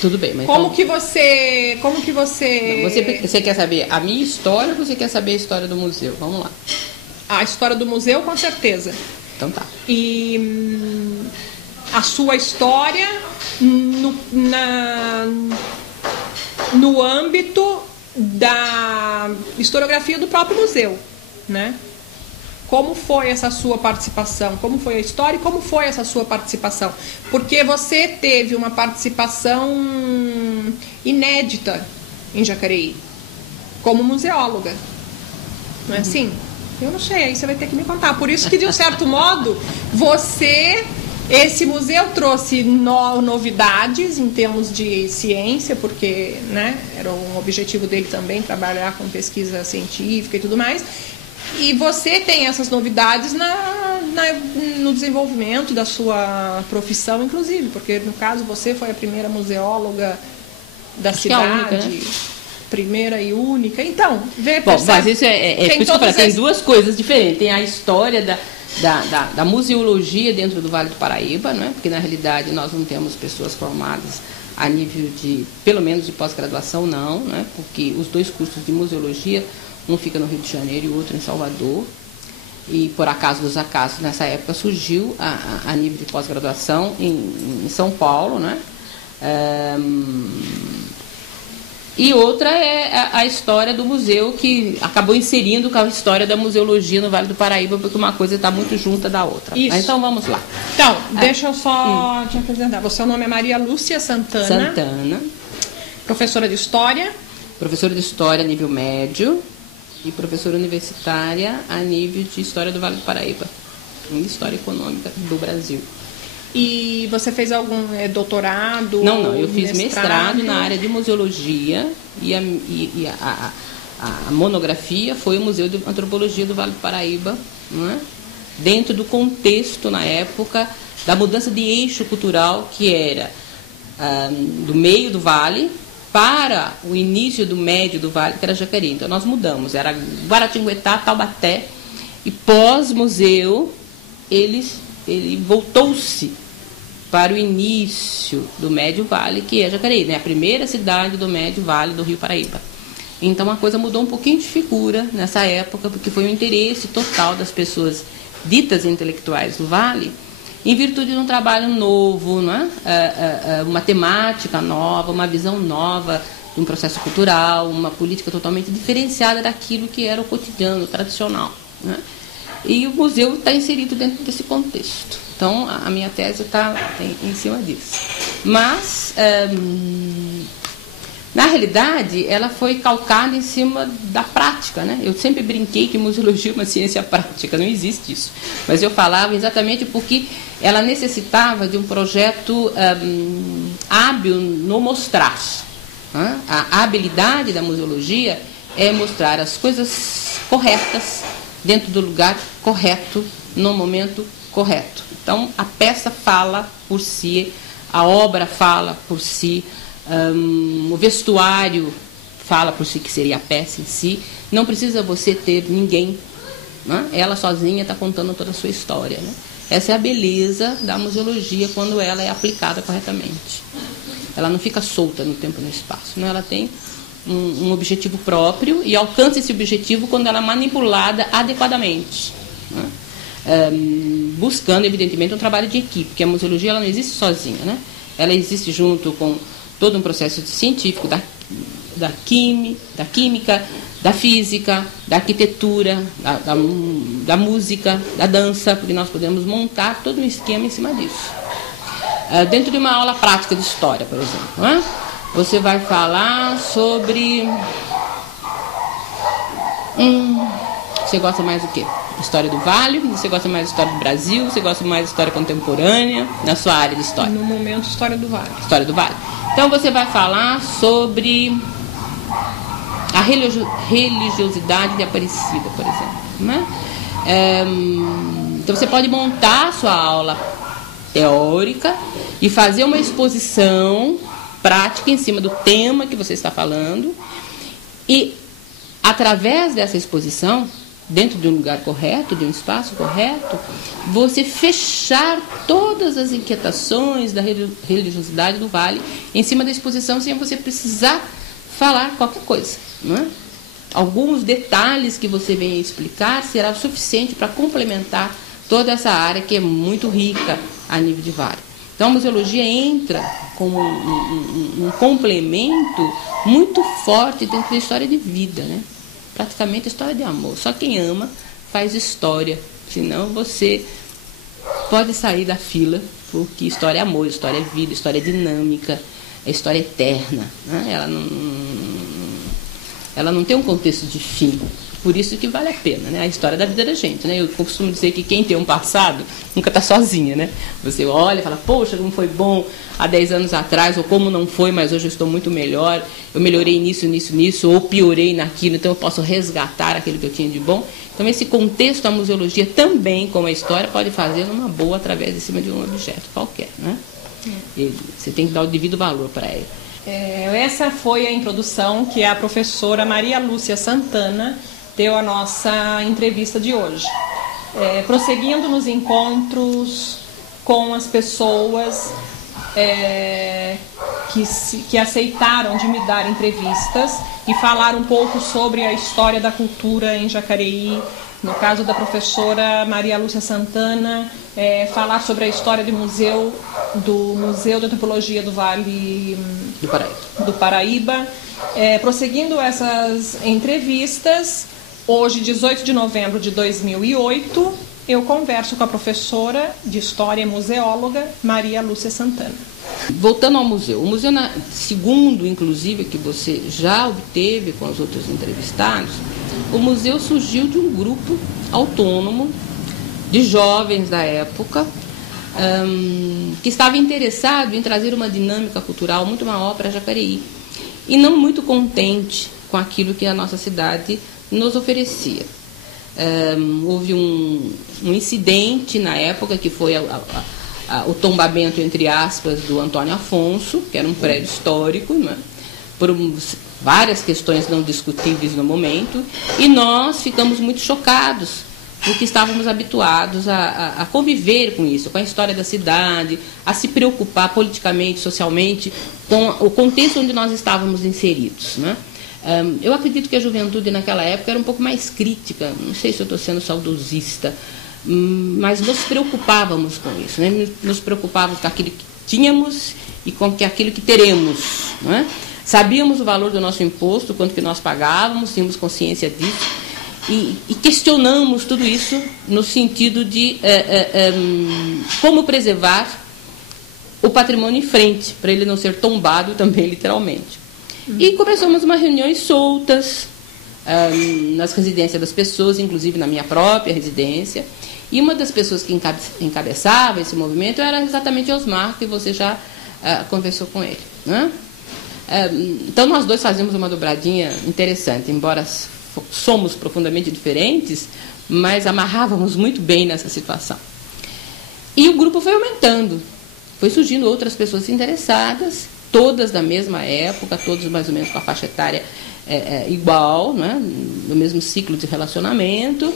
Tudo bem, mas Como então, que você... você quer saber a minha história ou você quer saber a história do museu? Vamos lá. A história do museu, com certeza. Então tá. E a sua história no âmbito da historiografia do próprio museu, né? Como foi essa sua participação? Como foi a história e como foi essa sua participação? Porque você teve uma participação inédita em Jacareí, como museóloga. Não é assim? Eu não sei, aí você vai ter que me contar. Por isso que, de um certo modo, esse museu trouxe novidades em termos de ciência, porque, né, era um objetivo dele também trabalhar com pesquisa científica e tudo mais. E você tem essas novidades no desenvolvimento da sua profissão, inclusive, porque, no caso, você foi a primeira museóloga da cidade. É a única, né? Primeira e única. Então, Bom, mas isso por isso que eu falei, tem duas coisas diferentes. Tem a história da museologia dentro do Vale do Paraíba, né? Porque, na realidade, nós não temos pessoas formadas a nível de, pelo menos, de pós-graduação, não, né? Porque os dois cursos de museologia, um fica no Rio de Janeiro e o outro em Salvador. E, por acaso dos acasos, nessa época surgiu a nível de pós-graduação em São Paulo, né? E outra é a história do museu, que acabou inserindo com a história da museologia no Vale do Paraíba, porque uma coisa está muito junta da outra. Isso. Mas então vamos lá. Então, deixa eu só te apresentar. O seu nome é Maria Lúcia Santana. Santana. Professora de História. Professora de História a nível médio e professora universitária a nível de História do Vale do Paraíba, em História Econômica do Brasil. E você fez algum doutorado? Não, eu fiz mestrado na área de museologia e a monografia foi o Museu de Antropologia do Vale do Paraíba, não é? Dentro do contexto, na época, da mudança de eixo cultural, que era do meio do vale para o início do médio do vale, que era Jacareí. Então, nós mudamos, era Guaratinguetá, Taubaté, e pós-museu, ele voltou-se para o início do Médio Vale, que é Jacareí, né? A primeira cidade do Médio Vale do Rio Paraíba. Então a coisa mudou um pouquinho de figura nessa época, porque foi um interesse total das pessoas ditas intelectuais do Vale, em virtude de um trabalho novo, não é? Uma temática nova, uma visão nova de um processo cultural, uma política totalmente diferenciada daquilo que era o cotidiano, o tradicional, né? E o museu está inserido dentro desse contexto. Então, a minha tese está em cima disso. Mas, na realidade, ela foi calcada em cima da prática, né? Eu sempre brinquei que museologia é uma ciência prática, não existe isso. Mas eu falava exatamente porque ela necessitava de um projeto hábil no mostrar. Né? A habilidade da museologia é mostrar as coisas corretas, dentro do lugar correto, no momento correto. Então, a peça fala por si, a obra fala por si, o vestuário fala por si, que seria a peça em si. Não precisa você ter ninguém, né? Ela sozinha está contando toda a sua história, né? Essa é a beleza da museologia quando ela é aplicada corretamente. Ela não fica solta no tempo e no espaço, né? Ela tem um objetivo próprio e alcança esse objetivo quando ela é manipulada adequadamente, né? Buscando, evidentemente, um trabalho de equipe, porque a museologia ela não existe sozinha, né? Ela existe junto com todo um processo científico da química, da física, da arquitetura, da música, da dança, porque nós podemos montar todo um esquema em cima disso. Dentro de uma aula prática de história, por exemplo, né? Você vai falar sobre... Você gosta mais do quê? História do Vale? Você gosta mais da história do Brasil? Você gosta mais da história contemporânea? Na sua área de história? No momento, História do Vale. História do Vale. Então, você vai falar sobre a religiosidade de Aparecida, por exemplo, né? Então, você pode montar a sua aula teórica e fazer uma exposição prática em cima do tema que você está falando e, através dessa exposição, dentro de um lugar correto, de um espaço correto, você fechar todas as inquietações da religiosidade do Vale em cima da exposição, sem você precisar falar qualquer coisa, não é? Alguns detalhes que você venha explicar será o suficiente para complementar toda essa área que é muito rica a nível de Vale. Então, a museologia entra como um complemento muito forte dentro da história de vida, né? Praticamente história de amor. Só quem ama faz história, senão você pode sair da fila, porque história é amor, história é vida, história é dinâmica, é história eterna, né? Ela não tem um contexto de fim. Por isso que vale a pena, né? A história da vida da gente, né? Eu costumo dizer que quem tem um passado nunca está sozinha, né? Você olha e fala, poxa, como foi bom há 10 anos atrás, ou como não foi, mas hoje eu estou muito melhor, eu melhorei nisso, ou piorei naquilo, então eu posso resgatar aquilo que eu tinha de bom. Então esse contexto, a museologia também, como a história, pode fazer numa boa através de cima de um objeto qualquer, né? E você tem que dar o devido valor para ele. Essa foi a introdução que a professora Maria Lúcia Santana deu a nossa entrevista de hoje. Prosseguindo nos encontros com as pessoas que aceitaram de me dar entrevistas e falar um pouco sobre a história da cultura em Jacareí. No caso da professora Maria Lúcia Santana, falar sobre a história do Museu de Antropologia do Vale do Paraíba. Prosseguindo essas entrevistas, hoje, 18 de novembro de 2008, eu converso com a professora de História e museóloga Maria Lúcia Santana. Voltando ao museu. O museu, segundo, inclusive, que você já obteve com os outros entrevistados, o museu surgiu de um grupo autônomo de jovens da época que estava interessado em trazer uma dinâmica cultural muito maior para Jacareí e não muito contente com aquilo que a nossa cidade nos oferecia. Houve um incidente na época que foi o tombamento, entre aspas, do Antônio Afonso, que era um prédio histórico, né, por várias questões não discutíveis no momento, e nós ficamos muito chocados, porque estávamos habituados a conviver com isso, com a história da cidade, a se preocupar politicamente, socialmente, com o contexto onde nós estávamos inseridos, né? Eu acredito que a juventude naquela época era um pouco mais crítica, não sei se eu estou sendo saudosista, mas nos preocupávamos com isso, né? Nos preocupávamos com aquilo que tínhamos e com aquilo que teremos, não é? Sabíamos o valor do nosso imposto, quanto que nós pagávamos, tínhamos consciência disso, e questionamos tudo isso no sentido de como preservar o patrimônio em frente, para ele não ser tombado também, literalmente. E começamos umas reuniões soltas nas residências das pessoas, inclusive na minha própria residência. E uma das pessoas que encabeçava esse movimento era exatamente Osmar, que você já conversou com ele, né? Então nós dois fazíamos uma dobradinha interessante, embora somos profundamente diferentes, mas amarrávamos muito bem nessa situação. E o grupo foi aumentando, foi surgindo outras pessoas interessadas, todas da mesma época, todos mais ou menos com a faixa etária igual, né, no mesmo ciclo de relacionamento,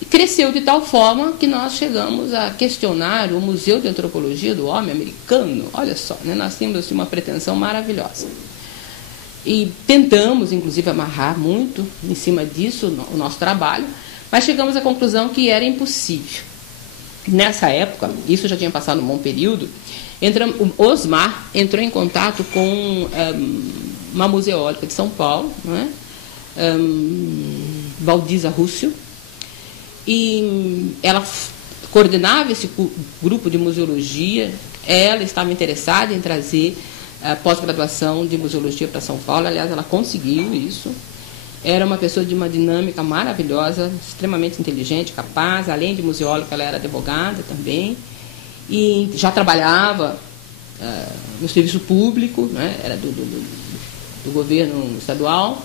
e cresceu de tal forma que nós chegamos a questionar o Museu de Antropologia do Homem Americano. Olha só, né, nós tínhamos assim, uma pretensão maravilhosa. E tentamos, inclusive, amarrar muito em cima disso o nosso trabalho, mas chegamos à conclusão que era impossível. Nessa época, isso já tinha passado um bom período, o Osmar entrou em contato com uma museóloga de São Paulo, né? Valdiza Rússio, e ela coordenava esse grupo de museologia. Ela estava interessada em trazer a pós-graduação de museologia para São Paulo, aliás, ela conseguiu isso. Era uma pessoa de uma dinâmica maravilhosa, extremamente inteligente, capaz, além de museóloga, ela era advogada também, e já trabalhava no serviço público, né? Era do governo estadual,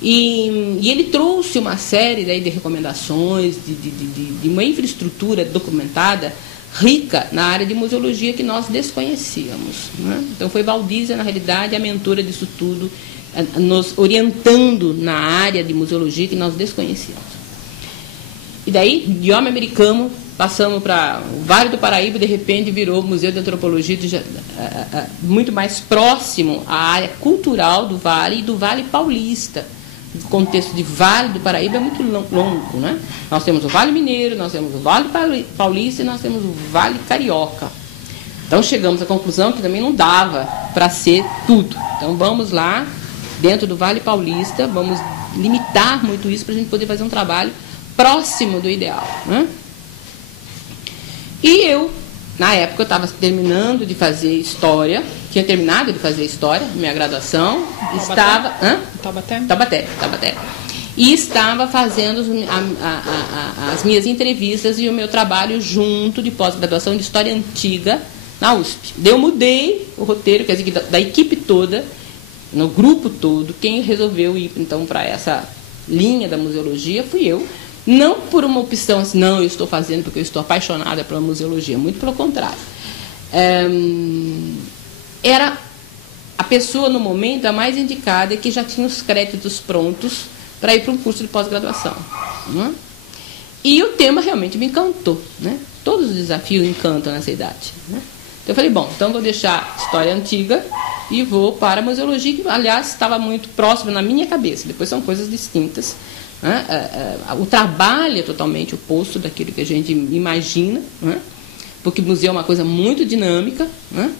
e ele trouxe uma série daí de recomendações, de uma infraestrutura documentada rica na área de museologia que nós desconhecíamos, né? Então foi Valdiza, na realidade, a mentora disso tudo, nos orientando na área de museologia que nós desconhecíamos. E daí, idioma americano, passamos para o Vale do Paraíba, de repente virou Museu de Antropologia muito mais próximo à área cultural do Vale e do Vale Paulista. O contexto de Vale do Paraíba é muito longo, né? Nós temos o Vale Mineiro, nós temos o Vale Paulista e nós temos o Vale Carioca. Então chegamos à conclusão que também não dava para ser tudo. Então vamos lá, dentro do Vale Paulista, vamos limitar muito isso para a gente poder fazer um trabalho próximo do ideal, né? E eu, na época, eu estava terminando de fazer História, tinha terminado de fazer História, minha graduação, estava... Taubaté. E estava fazendo as minhas entrevistas e o meu trabalho junto de pós-graduação de História Antiga na USP. Daí eu mudei o roteiro, quer dizer, da equipe toda, no grupo todo, quem resolveu ir, então, para essa linha da museologia fui eu. Não por uma opção assim, não, eu estou fazendo porque eu estou apaixonada pela museologia, muito pelo contrário. Era a pessoa, no momento, a mais indicada, que já tinha os créditos prontos para ir para um curso de pós-graduação. Né? E o tema realmente me encantou. Né? Todos os desafios encantam nessa idade. Né? Então eu falei, bom, então vou deixar História Antiga e vou para a museologia, que, aliás, estava muito próximo na minha cabeça. Depois são coisas distintas. O trabalho é totalmente oposto daquilo que a gente imagina, né? Porque museu é uma coisa muito dinâmica, né?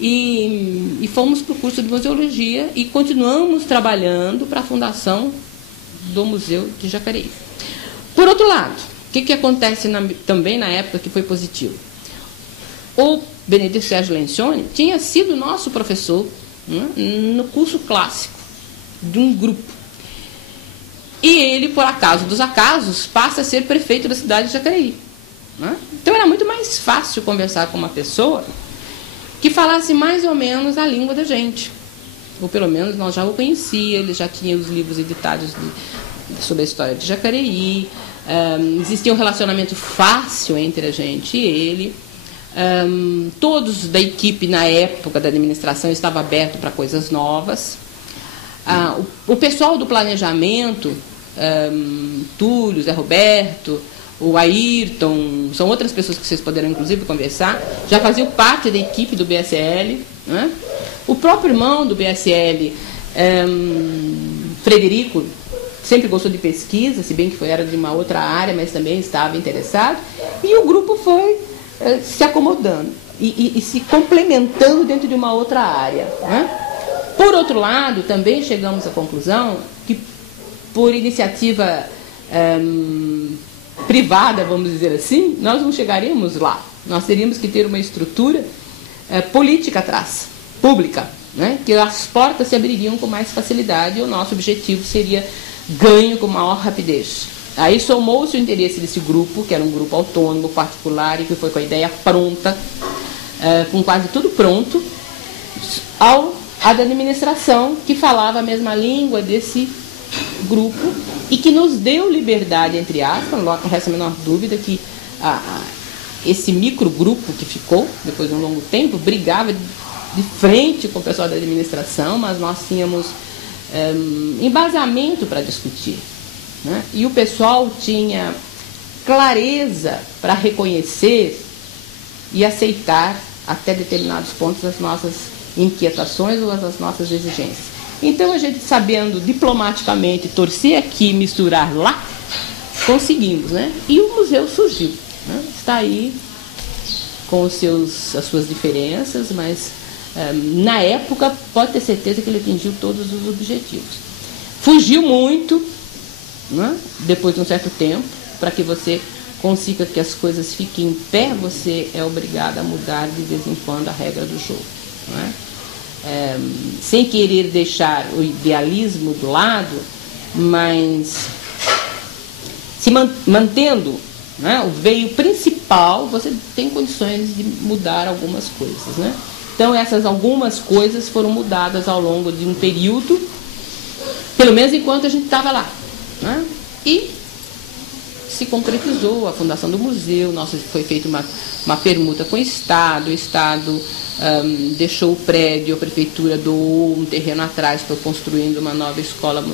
E fomos para o curso de museologia e continuamos trabalhando para a fundação do Museu de Jacareí. Por outro lado, o que acontece também na época que foi positivo? O Benedito Sérgio Lencioni tinha sido nosso professor, né, no curso clássico de um grupo. E ele, por acaso dos acasos, passa a ser prefeito da cidade de Jacareí. Né? Então era muito mais fácil conversar com uma pessoa que falasse mais ou menos a língua da gente. Ou pelo menos nós já o conhecia, ele já tinha os livros editados sobre a história de Jacareí. Existia um relacionamento fácil entre a gente e ele. Todos da equipe na época da administração estavam abertos para coisas novas. O pessoal do planejamento, Túlio, Zé Roberto, o Ayrton, são outras pessoas que vocês poderão inclusive conversar, já faziam parte da equipe do BSL. Né? O próprio irmão do BSL, Frederico, sempre gostou de pesquisa, se bem que era de uma outra área, mas também estava interessado, e o grupo foi se acomodando e se complementando dentro de uma outra área. Né? Por outro lado, também chegamos à conclusão que, por iniciativa privada, vamos dizer assim, nós não chegaríamos lá. Nós teríamos que ter uma estrutura política atrás, pública, né? Que as portas se abririam com mais facilidade e o nosso objetivo seria ganho com maior rapidez. Aí somou-se o interesse desse grupo, que era um grupo autônomo, particular, e que foi com a ideia pronta, com quase tudo pronto, a da administração, que falava a mesma língua desse grupo e que nos deu liberdade, entre aspas, não resta a menor dúvida que esse microgrupo que ficou, depois de um longo tempo, brigava de frente com o pessoal da administração, mas nós tínhamos embasamento para discutir. Né? E o pessoal tinha clareza para reconhecer e aceitar até determinados pontos as nossas inquietações ou as nossas exigências. Então a gente, sabendo diplomaticamente torcer aqui, misturar lá, conseguimos, né? E o museu surgiu, né? Está aí com as suas diferenças, mas na época pode ter certeza que ele atingiu todos os objetivos. Fugiu muito, né? Depois de um certo tempo, para que você consiga que as coisas fiquem em pé, você é obrigado a mudar de vez em quando a regra do jogo. Não é? Sem querer deixar o idealismo do lado, mas se mantendo, né, o veio principal, você tem condições de mudar algumas coisas. Né? Então essas algumas coisas foram mudadas ao longo de um período, pelo menos enquanto a gente estava lá. Né? E se concretizou a fundação do museu, foi feita uma permuta com o Estado deixou o prédio, a prefeitura doou um terreno atrás, foi construindo uma nova escola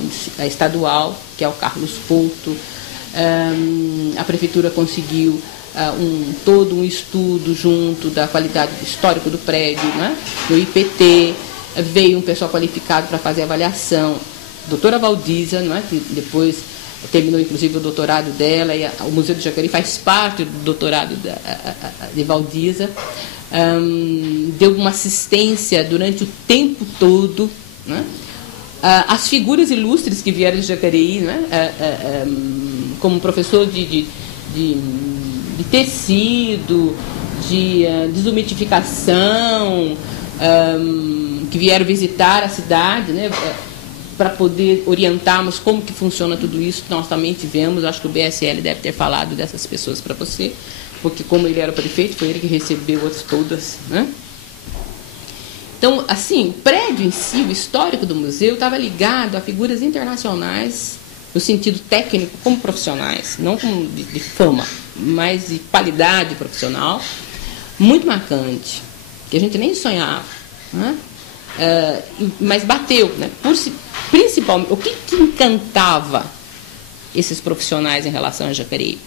estadual, que é o Carlos Couto. A prefeitura conseguiu todo um estudo junto da qualidade histórica do prédio, né? Do IPT, veio um pessoal qualificado para fazer a avaliação, doutora Valdísia, não é? Que depois terminou inclusive o doutorado dela, e o Museu do Jacareí faz parte do doutorado de Valdísia, deu uma assistência durante o tempo todo, né? As figuras ilustres que vieram de Jacareí, né? Como professor de tecido, de desumidificação, que vieram visitar a cidade, né? Para poder orientarmos como que funciona tudo isso. Nós também tivemos, acho que o BSL deve ter falado dessas pessoas para você, porque como ele era o prefeito, foi ele que recebeu as todas, né? Então, assim, o prédio em si, o histórico do museu, estava ligado a figuras internacionais, no sentido técnico, como profissionais, não como de fama, mas de qualidade profissional, muito marcante, que a gente nem sonhava, né? Mas bateu, né? Principalmente, o que encantava esses profissionais em relação a Jacareí?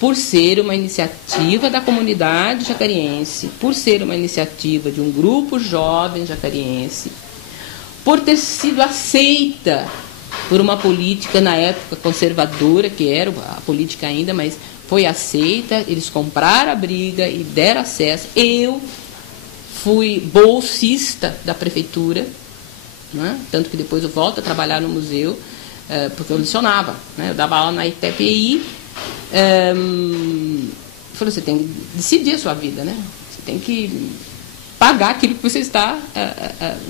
Por ser uma iniciativa da comunidade jacariense, por ser uma iniciativa de um grupo jovem jacariense, por ter sido aceita por uma política na época conservadora, que era a política ainda, mas foi aceita, eles compraram a briga e deram acesso. Eu fui bolsista da prefeitura, né? Tanto que depois eu volto a trabalhar no museu, porque eu lecionava, né? Eu dava aula na ITPI. Falei, você tem que decidir a sua vida, né? Você tem que pagar aquilo que você está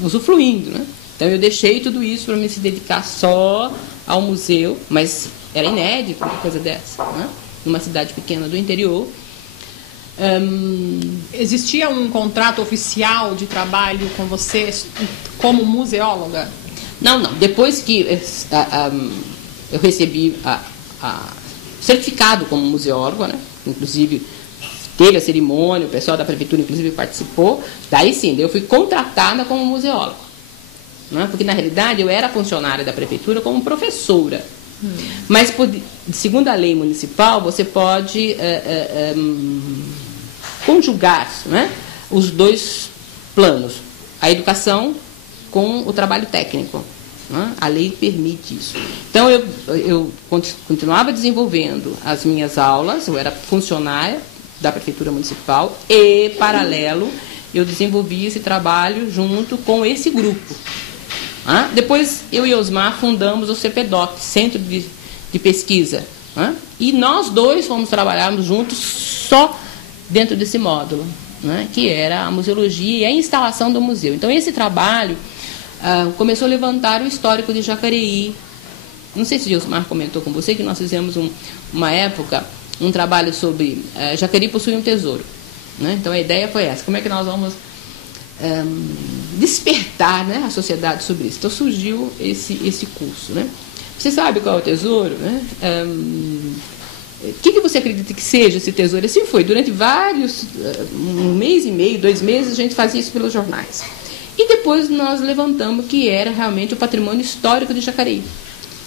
usufruindo, né? Então eu deixei tudo isso para me se dedicar só ao museu, mas era inédito uma coisa dessa, né? Numa cidade pequena do interior. Existia um contrato oficial de trabalho com você como museóloga? Não. Depois que eu recebi certificado como museóloga, né? Inclusive teve a cerimônia, o pessoal da prefeitura inclusive participou, daí sim, eu fui contratada como museóloga, né? Porque na realidade eu era funcionária da prefeitura como professora, mas segundo a lei municipal você pode conjugar, né? Os dois planos, a educação com o trabalho técnico. A lei permite isso. Então, eu continuava desenvolvendo as minhas aulas, eu era funcionária da Prefeitura Municipal e, paralelo, eu desenvolvi esse trabalho junto com esse grupo. Depois, eu e Osmar fundamos o CPDOC, Centro de Pesquisa. E nós dois fomos trabalharmos juntos só dentro desse módulo, que era a museologia e a instalação do museu. Então, esse trabalho começou a levantar o histórico de Jacareí. Não sei se o Osmar comentou com você que nós fizemos uma época um trabalho sobre Jacareí possui um tesouro, né? Então a ideia foi essa: como é que nós vamos despertar, né, a sociedade sobre isso? Então surgiu esse curso, né? Você sabe qual é o tesouro, né? O que você acredita que seja esse tesouro? Assim foi, durante um mês e meio, 2 meses, a gente fazia isso pelos jornais. E depois nós levantamos que era realmente o patrimônio histórico de Jacareí.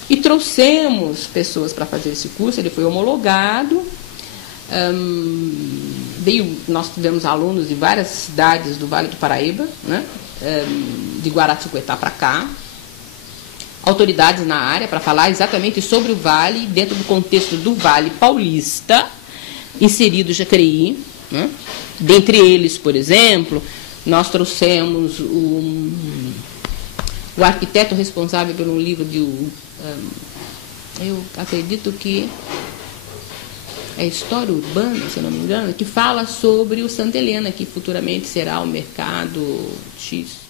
E trouxemos pessoas para fazer esse curso, ele foi homologado. Nós tivemos alunos de várias cidades do Vale do Paraíba, né? De Guaratinguetá para cá. Autoridades na área para falar exatamente sobre o Vale, dentro do contexto do Vale Paulista, inserido Jacareí, né? Dentre eles, por exemplo, nós trouxemos o arquiteto responsável pelo livro eu acredito que é História Urbana, se eu não me engano, que fala sobre o Santa Helena, que futuramente será o mercado X.